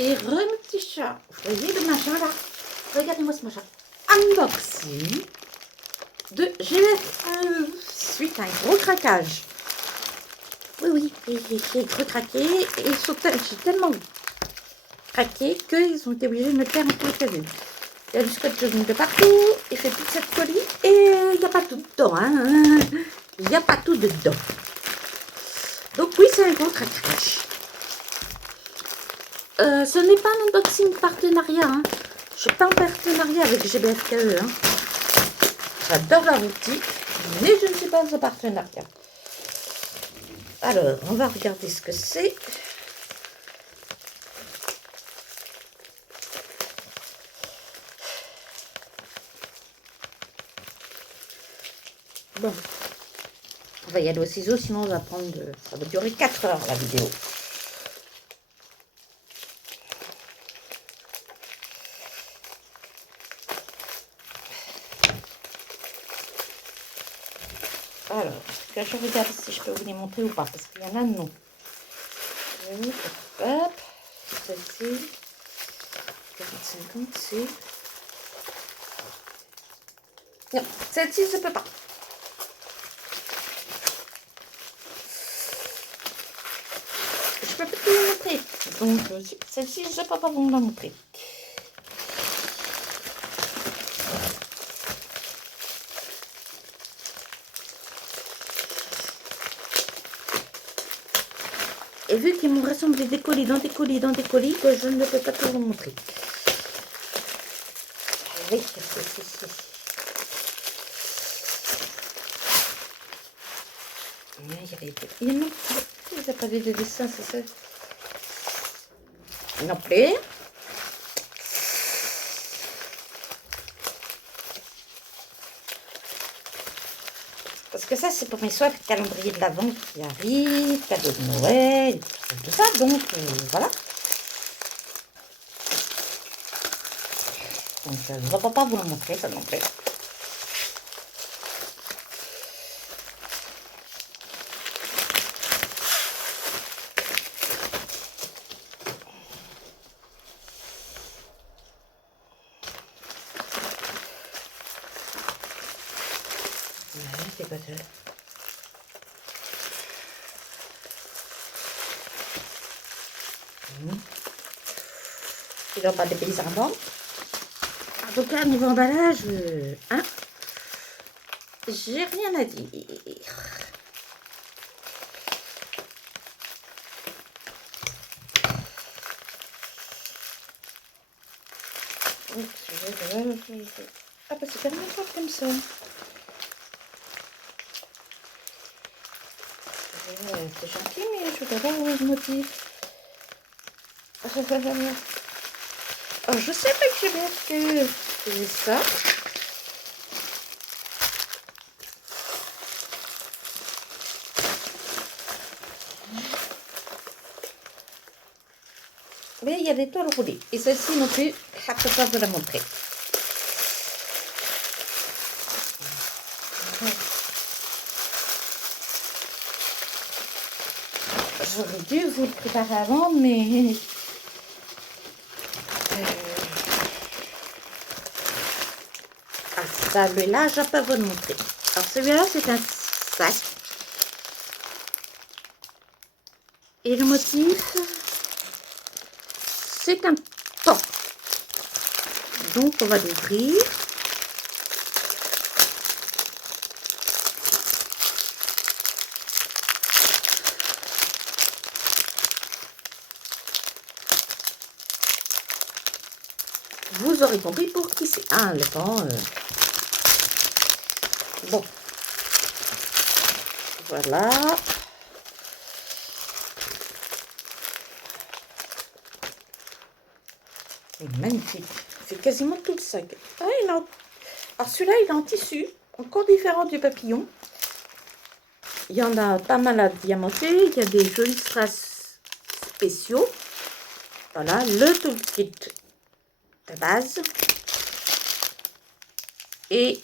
Et mes petits chats, vous voyez le machin là? Regardez-moi ce machin. Unboxing de GF suite à un gros craquage. Oui, j'ai gros craqué et j'ai tellement craqué qu'ils ont été obligés de me le faire un peu plus vite. Il y a du scotch jaune de partout, il fait toute cette colis et il n'y a pas tout dedans. Hein. Il n'y a pas tout dedans. Donc oui, c'est un gros craquage. Ce n'est pas un unboxing partenariat. Hein. Je ne suis pas en partenariat avec GBFKE. Hein. J'adore la boutique, mais je ne suis pas en partenariat. Alors, on va regarder ce que c'est. Bon, on va y aller au ciseau, sinon ça va durer 4 heures la vidéo. Alors, je regarde si je peux vous les montrer ou pas, parce qu'il y en a non. Hop, celle-ci, 40-50, c'est... Non, celle-ci, je ne peux pas. Je peux pas vous la montrer. Donc, celle-ci, je ne peux pas vous la montrer. Et vu qu'ils m'ont rassemblé des colis dans des colis dans des colis, que je ne peux pas tout vous montrer. Oui, il n'y a pas de dessin, c'est ça. Non plus. Parce que ça, c'est pour mes soins, le calendrier de l'Avent qui arrive, cadeau de Noël, tout ça. Donc, voilà. Donc, je ne vais pas vous le montrer, ça non plus. C'est pas ça. Il n'y a pas de petits arbres. En tout cas, niveau emballage, hein, j'ai rien à dire. Ah bah c'est tellement fort comme ça. C'est gentil, mais je voudrais voir le motif. Alors, je sais pas que j'ai bien fait ça. Mais il y a des toiles roulées. Et celle-ci non plus, je ne peux pas vous la montrer. J'aurais dû vous le préparer avant, mais... Ah, celui-là, je peux vous le montrer. Alors, celui-là, c'est un sac. Et le motif, c'est un pan. Donc, on va l'ouvrir. Vous aurez compris pour qui c'est. Ah, le pan. Bon. Voilà. C'est magnifique. C'est quasiment tout le sac. Ah, alors celui-là, il est en tissu. Encore différent du papillon. Il y en a pas mal à diamanter. Il y a des jolis strass spéciaux. Voilà, le toolkit de base. Et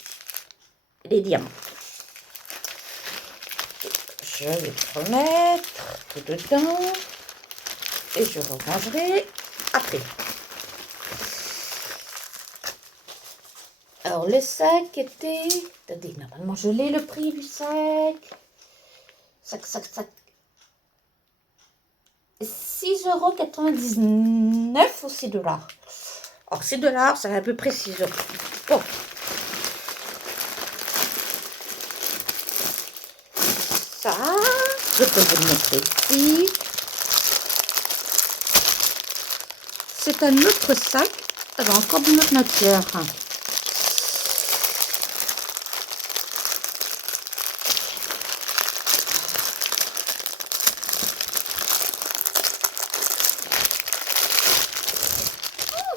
les diamants. Je vais remettre tout dedans. Et je rangerai après. Alors, le sac était... Attendez, normalement, je l'ai le prix du sac. Sac. 6,99 € ou 6 $. Alors, 6 $, c'est à peu près 6 €. Bon. Ça, je peux vous le montrer ici. C'est un autre sac. Alors, encore d'une autre matière.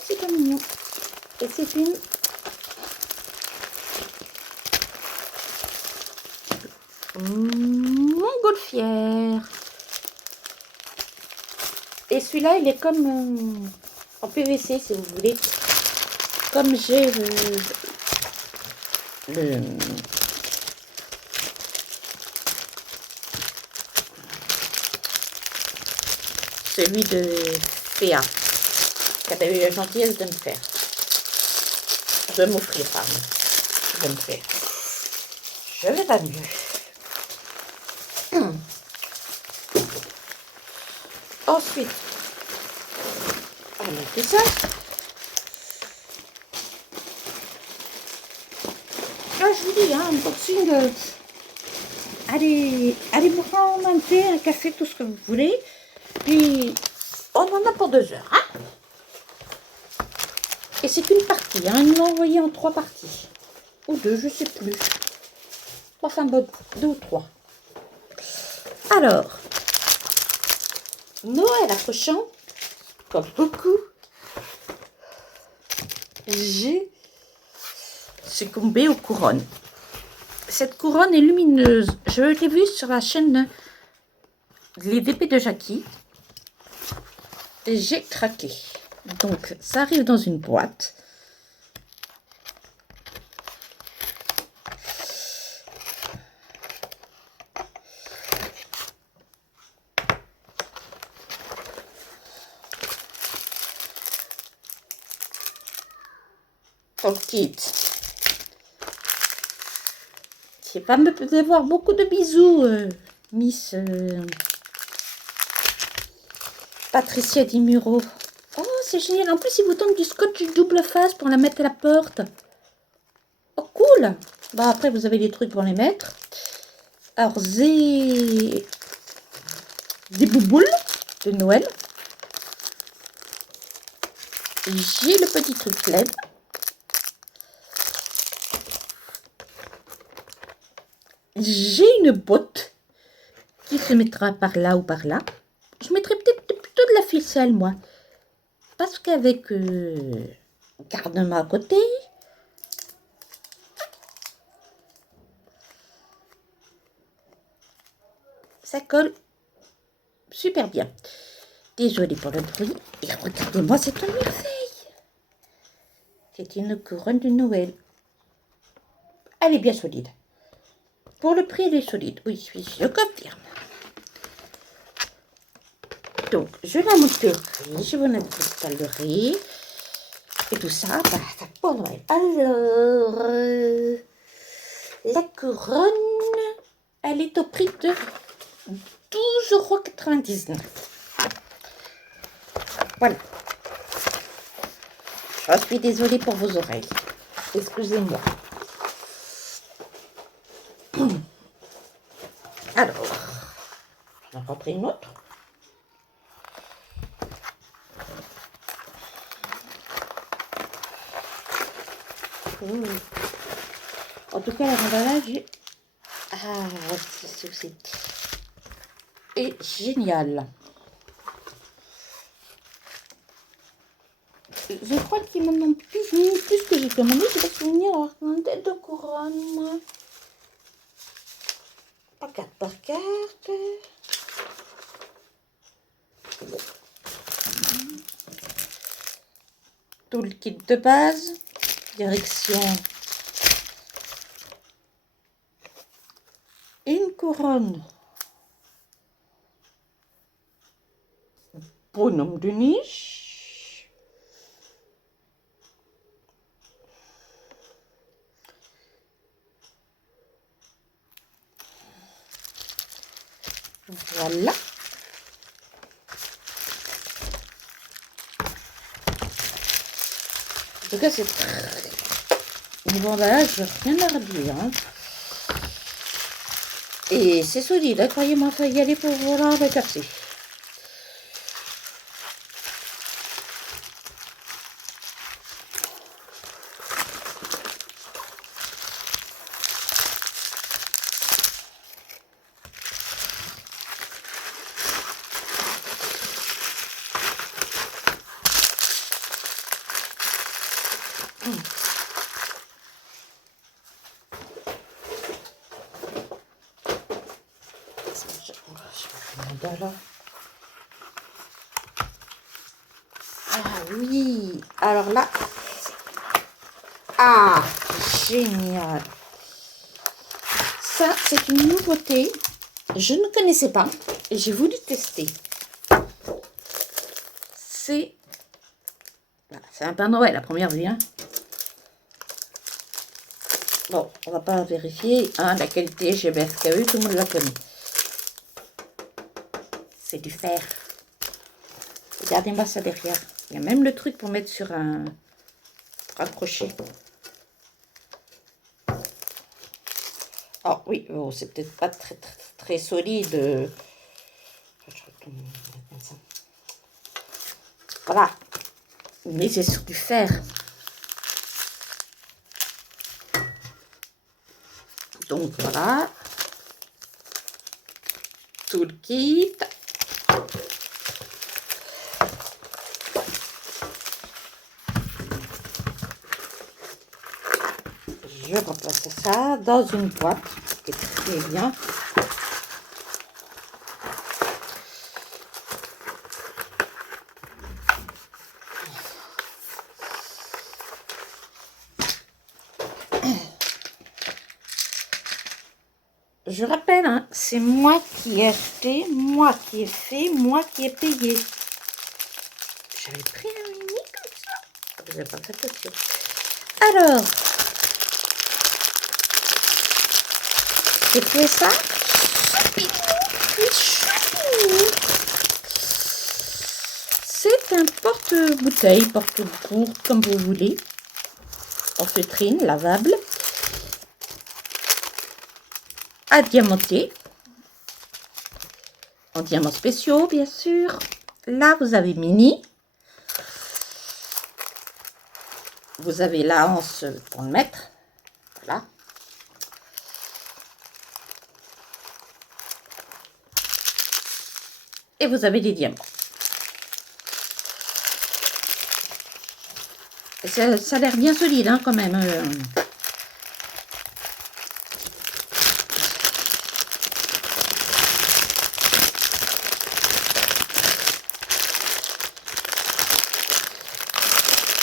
C'est pas mignon. Et c'est une montgolfière. Et celui-là, il est comme en PVC, si vous voulez. Comme j'ai celui de Féa, qui avait eu la gentillesse de me faire. De m'offrir, pardon. De me faire. Je vais pas mieux. Ensuite, on a tout ça. Là, je vous dis, hein, unboxing, allez vous prendre un thé, un café, tout ce que vous voulez. Puis, on en a pour 2 heures. Hein, et c'est une partie. Hein, ils l'ont envoyé en 3 parties. Ou 2, je sais plus. Enfin, bon, 2 ou 3. Alors, Noël approchant, comme beaucoup, j'ai succombé aux couronnes. Cette couronne est lumineuse. Je l'ai vue sur la chaîne Les VP de Jackie. Et j'ai craqué. Donc, ça arrive dans une boîte. Dans le kit. C'est pas me devoir beaucoup de bisous, Miss Patricia Di Muro. Oh, c'est génial. En plus, ils vous donnent du scotch double face pour la mettre à la porte. Oh, cool. Bah, après, vous avez des trucs pour les mettre. Alors, j'ai des bouboules de Noël. J'ai le petit truc LED. J'ai une botte qui se mettra par là ou par là. Je mettrai peut-être plutôt de la ficelle, moi. Parce qu'avec garde-moi à côté. Ça colle super bien. Désolée pour le bruit. Et regardez-moi cette merveille. C'est une couronne de Noël. Elle est bien solide. Pour le prix, elle est solide. Oui, je confirme. Donc, je la montrerai. Je vous installerai. Et tout ça, bah, ça pour Noël. Alors, la couronne, elle est au prix de 12,99 €. Voilà. Je suis désolée pour vos oreilles. Excusez-moi. Alors, j'en rentre une autre. En tout cas, l'emballage est génial. Je crois qu'ils m'en ont plus que j'ai commandé. Je vais souvenir avoir une tête de couronne, moi. Pas carte par carte. Tout le kit de base. Direction. Une couronne. Bonhomme de niche. Voilà. En tout cas, c'est niveau emballage, rien à redire. Hein. Et c'est solide, hein, croyez-moi, ça y aller pour voilà le café. Là. Ah oui, alors là, ah, génial. Ça, c'est une nouveauté. Je ne connaissais pas et j'ai voulu tester. C'est un Père Noël à première vue. Hein. Bon, on va pas vérifier. Hein, la qualité chez BSKE, tout le monde la connaît. C'est du fer. Regardez-moi ça derrière. Il y a même le truc pour mettre sur un... pour accrocher. Oh oui, oh, c'est peut-être pas très solide. Voilà. Mais c'est sur du fer. Donc voilà. Tout le kit. Je remplace ça dans une boîte qui est très bien. Je rappelle, hein, c'est moi qui ai acheté, moi qui ai fait, moi qui ai payé. J'avais pris un mini comme ça. Je n'avais pas fait attention. Alors, j'ai fait ça. C'est un porte-bouteille, porte-gourde, comme vous voulez. En feutrine, lavable. À diamanter. En diamants spéciaux, bien sûr. Là, vous avez mini. Vous avez la hanse pour le mettre. Voilà. Et vous avez des diamants. Ça a l'air bien solide, hein, quand même.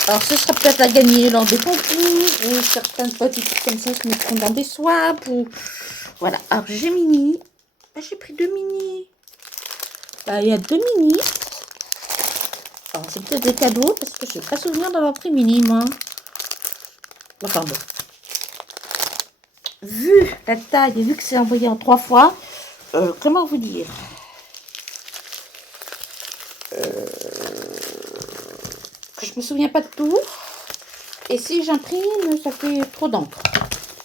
Alors, ce sera peut-être à gagner dans des concours, ou certaines petites comme ça se mettront dans des swaps, ou... Voilà. Alors, j'ai mini. J'ai pris 2 mini. Il y a 2 mini. Alors, c'est peut-être des cadeaux, parce que je n'ai pas souvenir d'avoir pris mini, moi. Enfin, bon. Vu la taille et vu que c'est envoyé en 3 fois, comment vous dire que je me souviens pas de tout. Et si j'imprime, ça fait trop d'encre.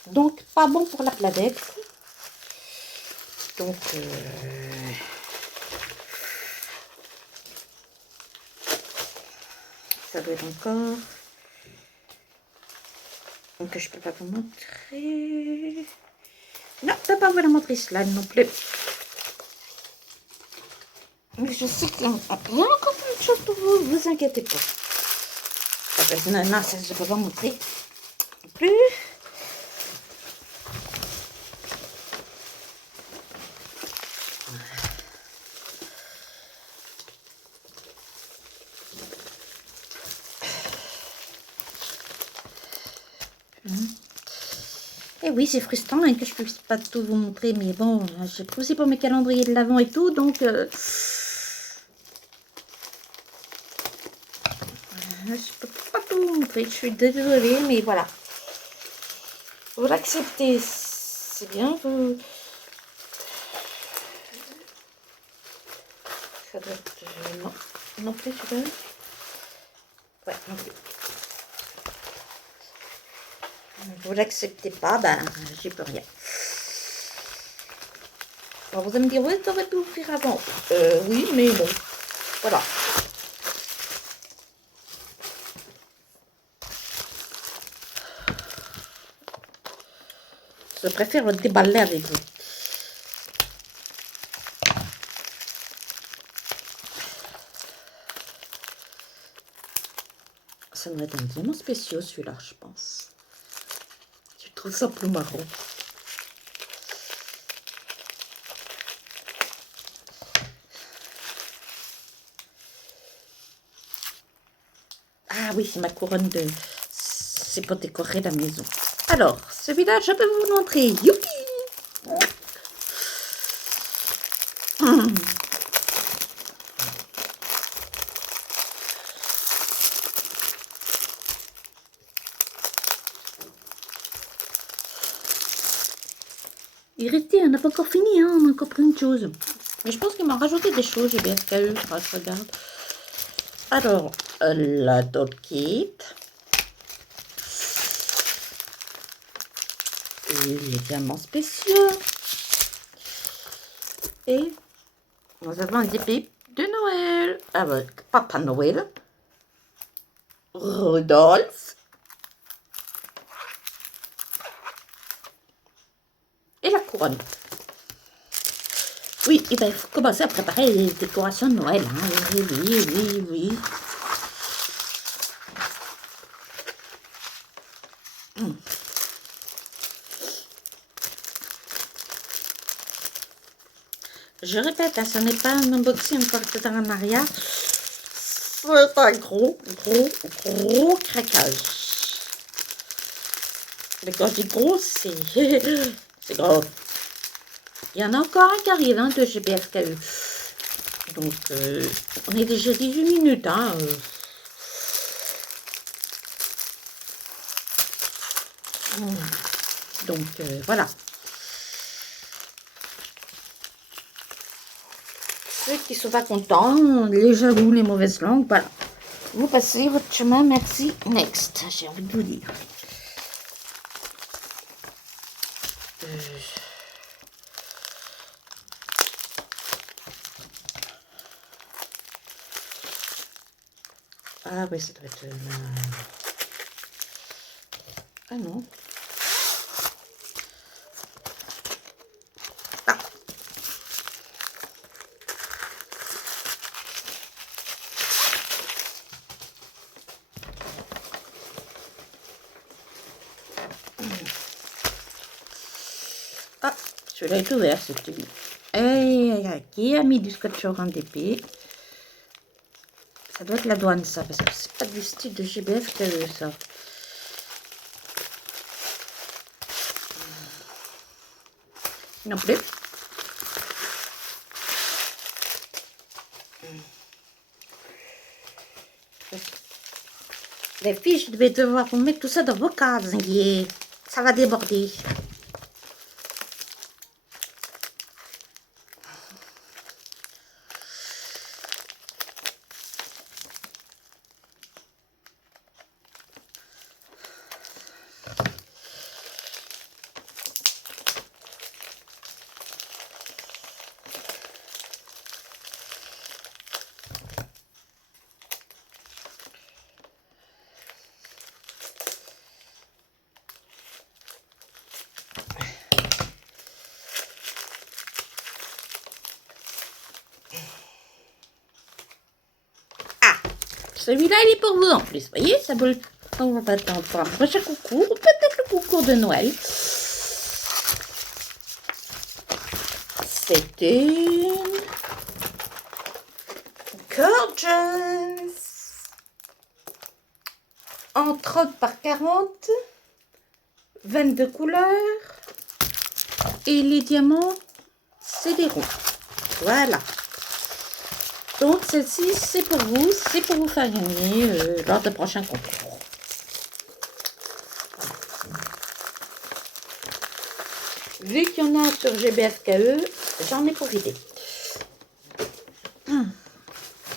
Donc, pas bon pour la planète. Donc, ça doit être encore... Donc, je peux pas vous montrer. Non, je peux pas vous la montrer cela non plus. Mais je sais qu'il y a encore plein de choses pour vous. Vous inquiétez pas. Non, ça je peux pas montrer non plus. Et oui, c'est frustrant hein, que je puisse pas tout vous montrer, mais bon, j'ai poussé pour mes calendriers de l'avant et tout, donc je peux pas tout vous montrer. Je suis désolée, mais voilà. Vous l'acceptez, c'est bien. Ça doit être... non, non plus celui-là. Ouais, non plus. Vous l'acceptez pas, ben j'y peux rien. Alors vous allez me dire, ouais, t'aurais pu ouvrir avant. Oui, mais bon, voilà. Je préfère le déballer avec vous. Ça doit être un diamant spécial celui-là, je pense. Je trouve ça plus marrant. Ah oui, c'est ma couronne de... C'est pour décorer la maison. Alors, celui-là, je peux vous le montrer. Youpi! Il restait, on n'a pas encore fini, hein, on a encore pris une chose. Mais je pense qu'il m'a rajouté des choses, j'ai bien SKE, je regarde. Alors, la dot kit. Les diamants spéciaux. Et nous avons un épée de Noël avec Papa Noël, Rudolph et la couronne. Oui, et ben, il faut commencer à préparer les décorations de Noël. Hein. Oui, oui, oui, oui. Je répète, hein, ce n'est pas un unboxing comme c'est en arrière. C'est un gros craquage. Mais quand je dis gros, c'est c'est gros. Il y en a encore un qui arrive, hein, de GBFKE. Donc, on est déjà 18 minutes, hein. Donc, voilà. Ceux qui sont pas contents, les jaloux, les mauvaises langues, voilà. Vous passez votre chemin, merci, next, j'ai envie de vous dire. Ah oui, ça doit être... Ah non. Ah. Ah, celui-là est ouvert, c'est lui. Et qui a mis du scotch orange d'épée? Ça doit être la douane, ça, parce que c'est pas du style de GBF que ça. Non plus. Les filles, je vais devoir vous mettre tout ça dans vos cases. Ça va déborder. Celui-là, il est pour vous en plus. Vous voyez, ça vaut le... On va pas attendre pour un prochain concours, ou peut-être le concours de Noël. C'était une Gorgeous en 30 par 40, 22 couleurs, et les diamants, c'est des ronds. Voilà. Donc, celle-ci, c'est pour vous faire gagner lors de prochains concours. Vu qu'il y en a sur GBFKE, j'en ai profité.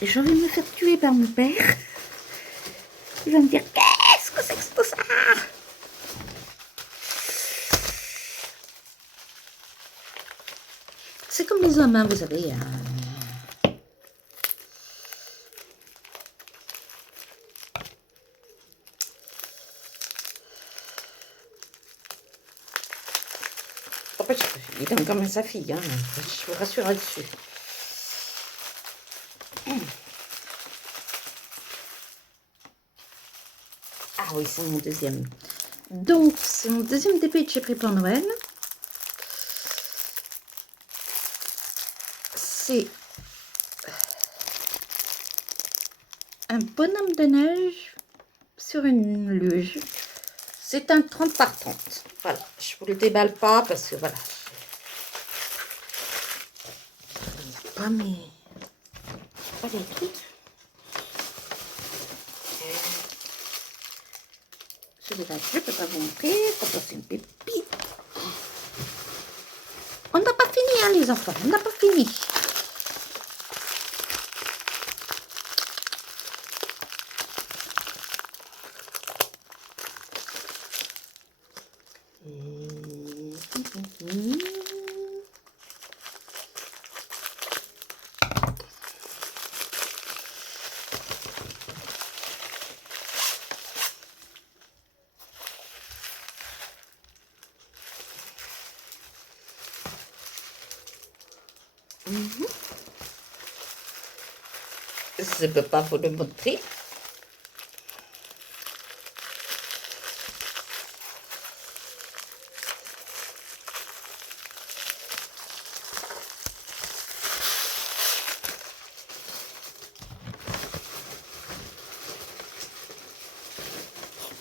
Et je vais me faire tuer par mon père. Il va me dire, qu'est-ce que c'est que tout ça? C'est comme les hommes, hein, vous savez. Il est comme sa fille, hein. Je vous rassure là-dessus. Ah oui, c'est mon deuxième. Donc, c'est mon deuxième DP que j'ai pris pour Noël. C'est un bonhomme de neige sur une luge. C'est un 30 par 30. Voilà, je vous le déballe pas parce que voilà. Pas mes... Pas les trucs. Celui-là, je ne peux pas vous montrer. C'est une pépite. On n'a pas fini, hein, les enfants. On n'a pas fini. Je ne peux pas vous le montrer.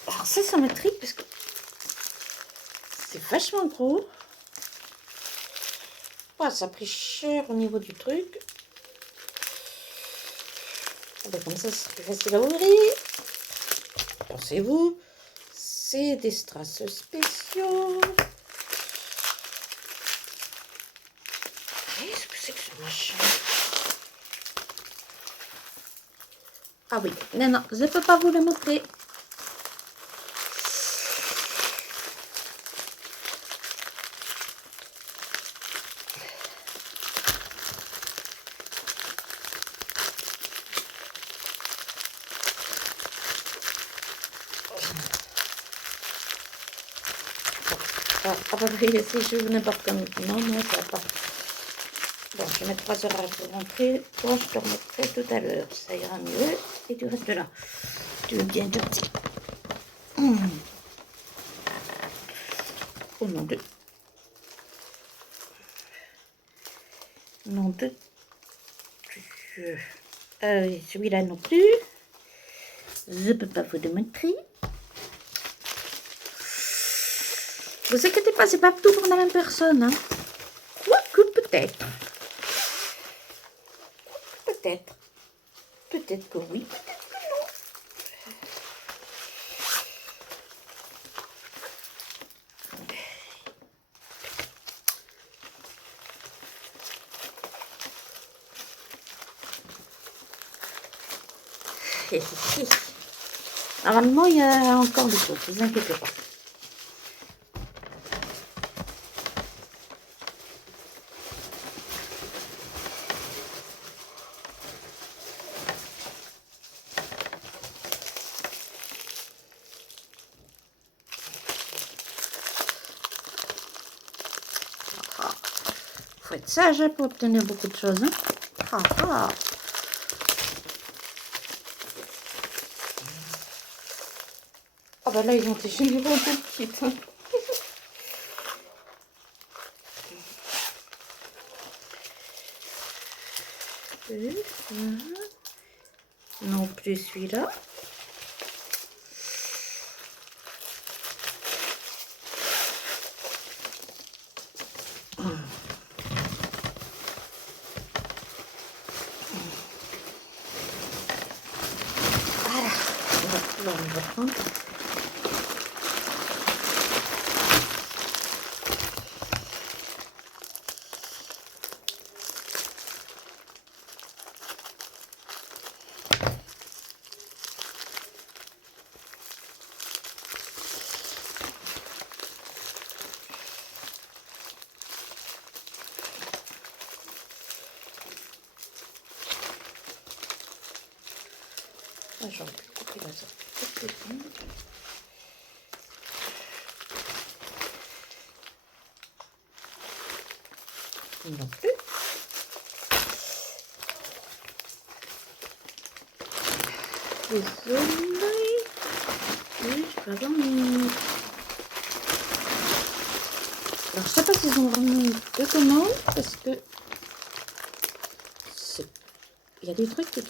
Alors ça me tripe parce que c'est vachement gros. Oh, ça a pris cher au niveau du truc. Comme ça, c'est plus facile à ouvrir. Pensez-vous, c'est des strass spéciaux. Qu'est-ce que c'est que ce machin? Ah oui, non, je ne peux pas vous le montrer. Ah bah oui, si je vous n'importe comme... Non, ça va pas. Bon, je vais mettre 3 heures à vous rentrer. Toi, je te remettrai tout à l'heure. Ça ira mieux. Et tu restes là. Tu es bien gentil. Oh nom de... Nom de... celui-là non plus. Je ne peux pas vous le montrer. Vous inquiétez pas, c'est pas tout pour la même personne. Hein. Quoique peut-être. Peut-être. Peut-être que oui, peut-être que non. Normalement, il y a encore des choses, ne vous inquiétez pas. Faut être sage hein, pour obtenir beaucoup de choses. Hein. Ah bah là ils ont été généreux un peu petit. Hein. Non plus celui-là. Voilà, on va pouvoir le reprendre. Ah, j'aurais pu couper là, ça. Non plus. Désolée. Oui, je peux avoir mes... Alors, je sais pas s'ils ont vraiment eu deux commandes, parce que... Il y a des trucs qui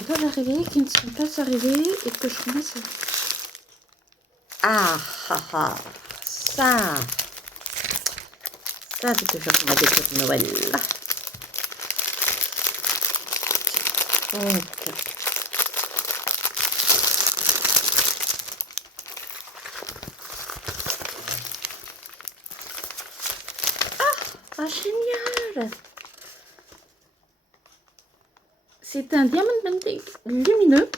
peuvent arriver, qui ne sont pas arrivés, et que je commence à... Ah, ah, ah. Ça, c'est toujours ma déco de Noël. Donc, ah, génial! C'est un diamond painting lumineux.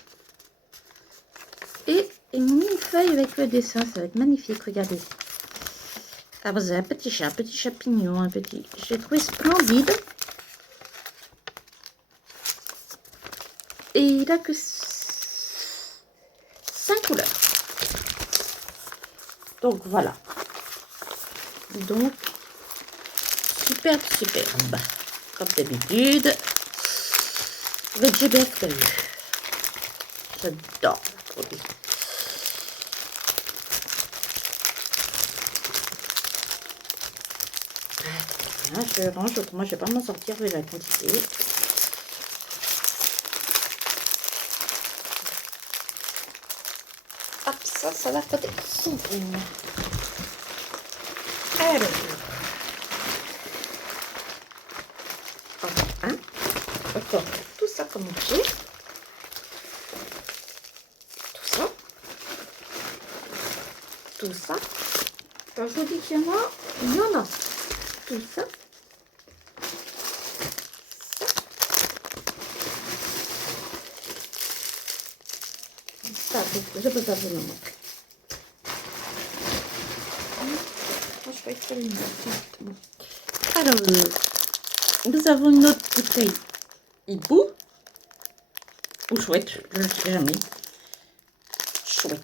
Et ils m'ont mis une feuille avec le dessin. Ça va être magnifique, regardez. Ah, vous avez un petit chat, un petit champignon, un petit... J'ai trouvé splendide. Et il n'a que 5 couleurs. Donc, voilà. Donc, superbe, superbe. Comme d'habitude. Avec GBF feuille. J'adore le produit. Je range, autrement je ne vais pas m'en sortir vu la quantité. Hop, ça va côté sombrine. Alors, hein, encore tout ça comme objet. Tout ça. Quand je vous dis qu'il y en a, il y en a. Tout ça. Ça, je peux pas vous le montrer. Je vais faire une autre. Alors, nous avons une autre bouteille hibou. Ou chouette, je ne sais jamais. Chouette.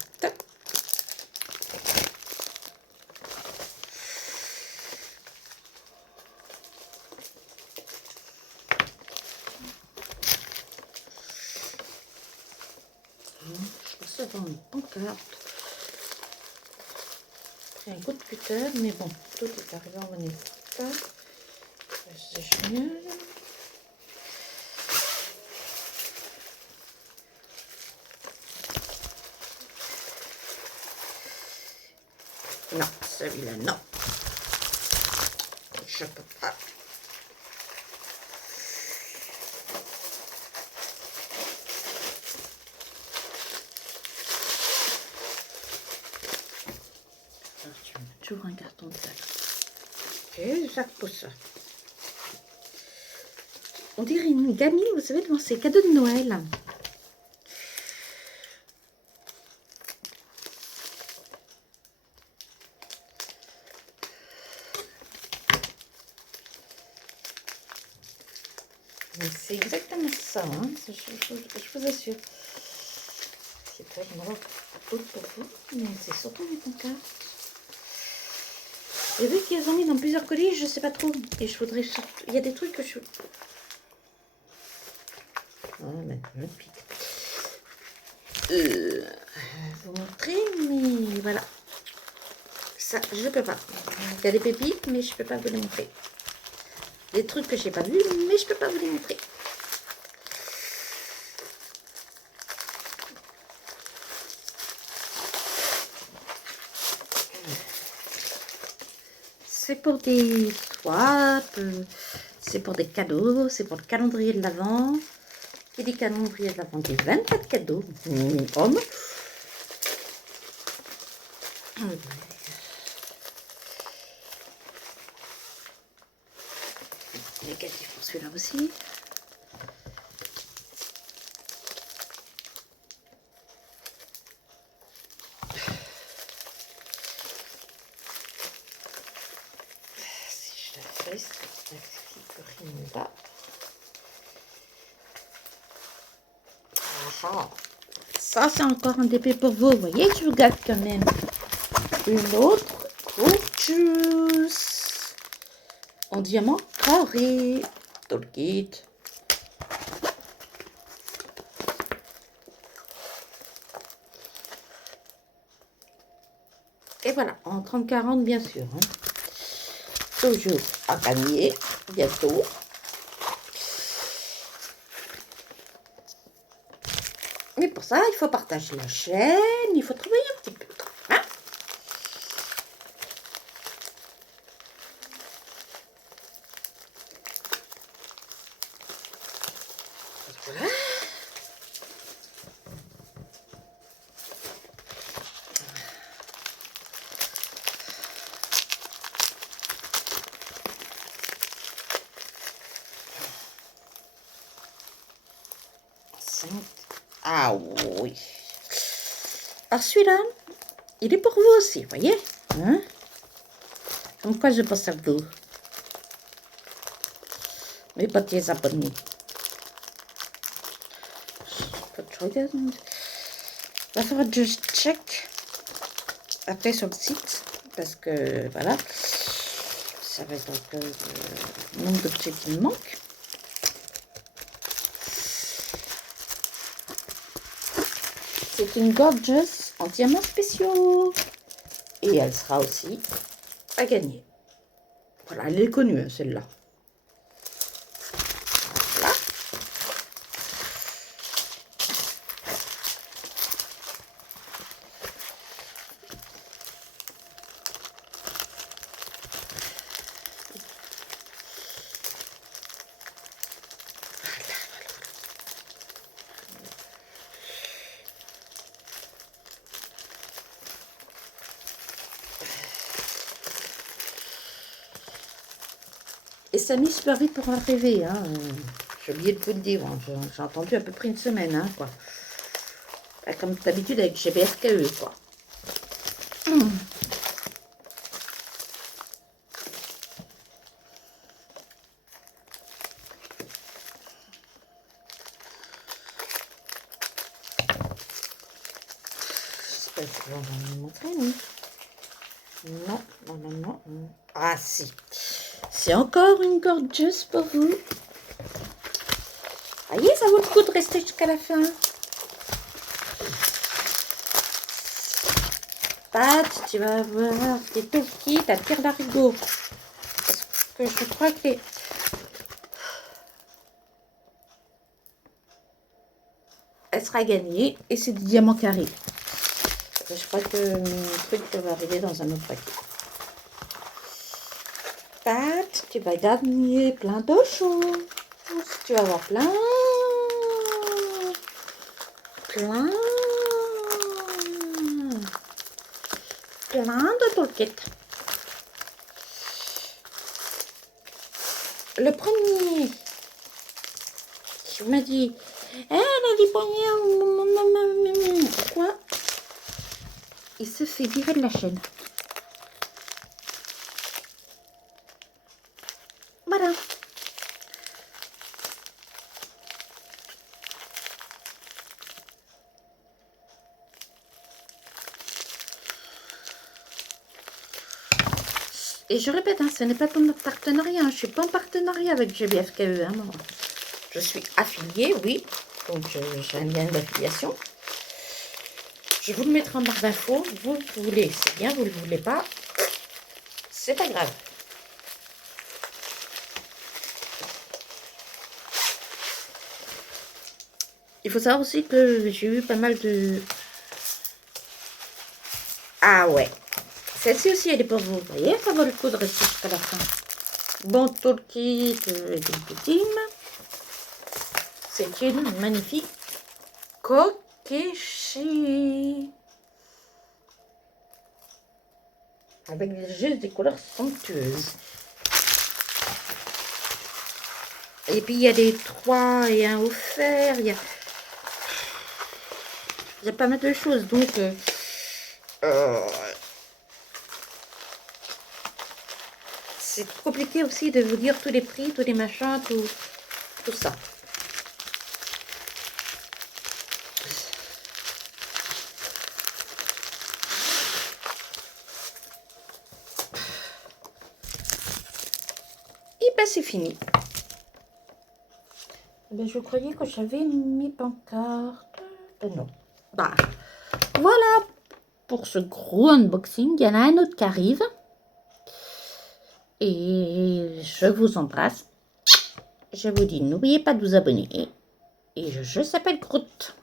Je pense que dans une pancarte. C'est un coup de cutter, mais bon, tout est arrivé en bon état. C'est génial. Non, celui-là, non. Je peux pas. Alors, tu mets toujours un carton de sac. Et Jacques Poussin. On dirait une gamine, vous savez, devant ses cadeaux de Noël. C'est exactement ça, hein. Je vous assure. C'est pas vraiment d'autres pour vous, mais c'est surtout mes pancartes. Et vu qu'ils ont mis dans plusieurs colis, je sais pas trop. Et je voudrais surtout... Il y a des trucs que je... Oh, mais vous montrer, mais voilà. Ça, je peux pas. Il y a des pépites, mais je peux pas vous les montrer. Des trucs que j'ai pas vus, mais je peux pas vous les montrer. C'est pour des swaps, c'est pour des cadeaux, c'est pour le calendrier de l'Avent. Qui dit calendrier de l'Avent dit 24 cadeaux minimum. Négatif pour celui-là aussi. Si je la fais, cette figurine là. Ça, c'est encore un DP pour vous. Vous voyez, je vous garde quand même une autre juice en diamant carré. Tout le kit. Et voilà, en 30-40 bien sûr. Hein. Toujours à gagner, bientôt. Mais pour ça, il faut partager la chaîne, il faut travailler un petit peu. Hein. Voilà. Ah oui. Alors celui-là, il est pour vous aussi, voyez. Hein? Comme quoi je pense à vous. Mes petits abonnés. Il va falloir que je check après sur le site. Parce que voilà. Ça va être un peu le nombre de trucs qui me manquent. C'est une gorgeous en diamants spéciaux. Et elle sera aussi à gagner. Voilà, elle est connue, celle-là. Voilà. Et ça met super vite pour arriver. Hein. J'ai oublié de vous le dire. Hein. J'ai entendu à peu près une semaine. Hein, quoi. Comme d'habitude avec GBFKE. Quoi. J'espère que je vais vous montrer. Oui. Non, non, non, non, non. Ah si. C'est encore une gorgeous pour vous. Voyez, ça vaut le coup de rester jusqu'à la fin. Pat, tu vas avoir des petits à Pierre Larigot. Parce que je crois que les... Elle sera gagnée et c'est du diamant carré. Je crois que le truc va arriver dans un autre paquet. Pat, tu vas gagner plein de choses. Tu vas avoir plein de toolkits. Le premier, je me dis, elle a dit quoi? Il se fait virer de la chaîne. Voilà. Et je répète, hein, ce n'est pas ton partenariat. Hein. Je ne suis pas en partenariat avec GBFKE. Hein, je suis affiliée, oui. Donc, j'ai un lien d'affiliation. Je vous le mettrai en barre d'infos. Vous le voulez, c'est bien. Vous ne le voulez pas, c'est pas grave. Il faut savoir aussi que j'ai eu pas mal de... Ah ouais. Celle-ci aussi, elle est pour vous. Vous voyez, ça vaut le coup de rester jusqu'à la fin. Bon toolkit de team. C'est une magnifique Kokeshi. Avec juste des couleurs somptueuses. Et puis il y a des 3 et un offert. Il y a pas mal de choses. Donc, c'est compliqué aussi de vous dire tous les prix, tous les machins, tout ça. ben c'est fini. Ben, je croyais que j'avais mes pancartes. Ben non. Bah, voilà pour ce gros unboxing. Il y en a un autre qui arrive. Et je vous embrasse. Je vous dis, n'oubliez pas de vous abonner. Et je s'appelle Groot.